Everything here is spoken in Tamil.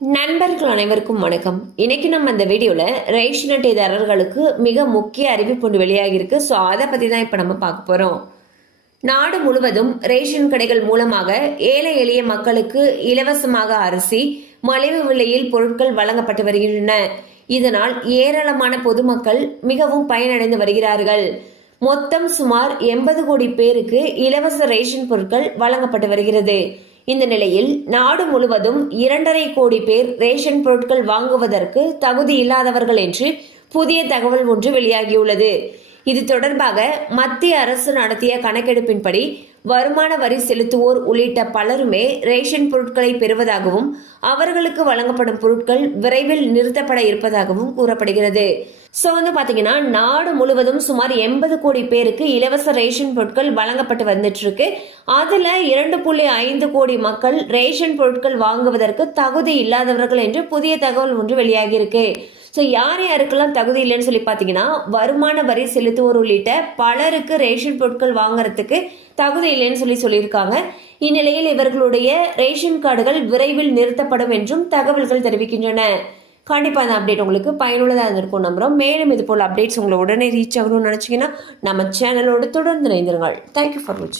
நண்பர்கள் அனைவருக்கும் வணக்கம். இன்னைக்கு நம்ம இந்த வீடியோல ரேஷன் அட்டைதாரர்களுக்கு மிக முக்கிய அறிவிப்பு ஒன்று வெளியாகி இருக்கு. ஸோ அதை பத்தி தான் இப்ப நம்ம பார்க்க போறோம். நாடு முழுவதும் ரேஷன் கடைகள் மூலமாக ஏழை எளிய மக்களுக்கு இலவசமாக அரிசி, மலிவு விலையில் பொருட்கள் வழங்கப்பட்டு வருகின்றன. இதனால் ஏராளமான பொதுமக்கள் மிகவும் பயனடைந்து வருகிறார்கள். மொத்தம் சுமார் 80 கோடி பேருக்கு இலவச ரேஷன் பொருட்கள் வழங்கப்பட்டு வருகிறது. இந்த நிலையில் நாடு முழுவதும் 2.5 கோடி பேர் ரேஷன் பொருட்கள் வாங்குவதற்கு தகுதி இல்லாதவர்கள் என்று புதிய தகவல் ஒன்று வெளியாகியுள்ளது. இது தொடர்பாக மத்திய அரசு நடத்திய கணக்கெடுப்பின்படி வருமான வரி செலுத்துவோர் உள்ளிட்ட பலருமே ரேஷன் பொருட்களை பெறுவதாகவும் அவர்களுக்கு வழங்கப்படும் பொருட்கள் விரைவில் நிறுத்தப்பட இருப்பதாகவும் கூறப்படுகிறது. ஸோ பாத்தீங்கன்னா நாடு முழுவதும் சுமார் 80 கோடி பேருக்கு இலவச ரேஷன் பொருட்கள் வழங்கப்பட்டு வந்துட்டு இருக்கு. அதுல 2.5 கோடி மக்கள் ரேஷன் பொருட்கள் வாங்குவதற்கு தகுதி இல்லாதவர்கள் என்று புதிய தகவல் ஒன்று வெளியாகி இருக்கு. ஸோ யார் யாருக்கெல்லாம் தகுதி இல்லைன்னு சொல்லி பார்த்தீங்கன்னா, வருமான வரி செலுத்துவோர் உள்ளிட்ட பலருக்கு ரேஷன் பொருட்கள் வாங்குறதுக்கு தகுதி இல்லைன்னு சொல்லியிருக்காங்க. இந்நிலையில் இவர்களுடைய ரேஷன் கார்டுகள் விரைவில் நிறுத்தப்படும் என்றும் தகவல்கள் தெரிவிக்கின்றன. கண்டிப்பாக அந்த அப்டேட் உங்களுக்கு பயனுள்ளதாக இருந்திருக்கும் நம்புறோம். மேலும் இது போல் அப்டேட்ஸ் உங்களை உடனே ரீச் ஆகணும்னு நினச்சிங்கன்னா நம்ம சேனலோடு தொடர்ந்து இணைந்திருங்கள். தேங்க்யூ ஃபார் வாட்சிங்.